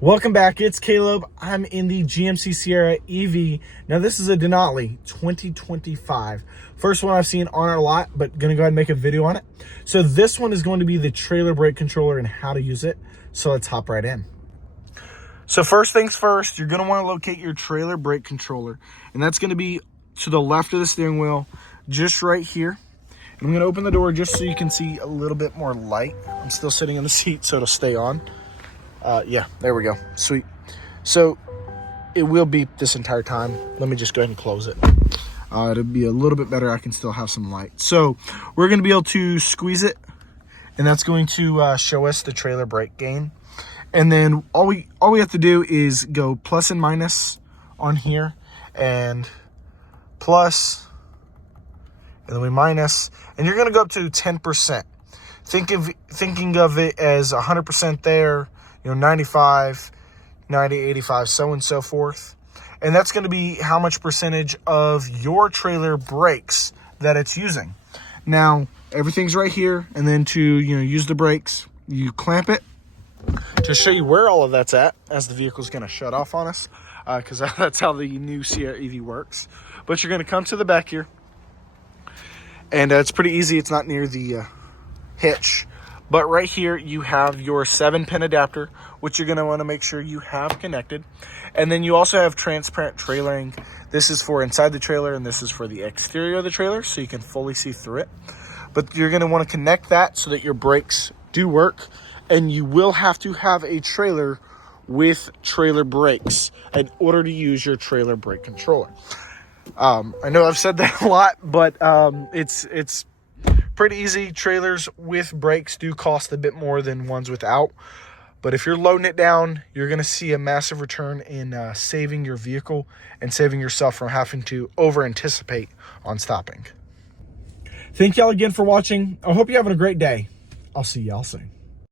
Welcome back, it's Caleb. I'm in the GMC Sierra EV. Now this is a Denali 2025. First one I've seen on our lot, but gonna go ahead and make a video on it. So this one is going to be the trailer brake controller and how to use it. So let's hop right in. So first things first, you're gonna wanna locate your trailer brake controller. And that's gonna be to the left of the steering wheel, just right here. And I'm gonna open the door just so you can see a little bit more light. I'm still sitting in the seat, so it'll stay on. Yeah, there we go. Sweet. So it will beep this entire time. Let me just go ahead and close it. It'll be a little bit better. I can still have some light. So we're going to be able to squeeze it, and that's going to show us the trailer brake gain. And then all we have to do is go plus and minus on here, and plus, and then we minus, and you're going to go up to 10%. Thinking of it as 100% there, 95, 90, 85, so and so forth. And that's going to be how much percentage of your trailer brakes that it's using. Now, everything's right here. And then to, use the brakes, you clamp it to show you where all of that's at as the vehicle's going to shut off on us. Because that's how the new Sierra EV works. But you're going to come to the back here. And it's pretty easy. It's not near the hitch. But right here, you have your 7-pin adapter, which you're going to want to make sure you have connected. And then you also have transparent trailering. This is for inside the trailer, and this is for the exterior of the trailer, so you can fully see through it. But you're going to want to connect that so that your brakes do work. And you will have to have a trailer with trailer brakes in order to use your trailer brake controller. I know I've said that a lot, but it's pretty easy. Trailers with brakes do cost a bit more than ones without. But if you're loading it down, you're going to see a massive return in saving your vehicle and saving yourself from having to over-anticipate on stopping. Thank y'all again for watching. I hope you're having a great day. I'll see y'all soon.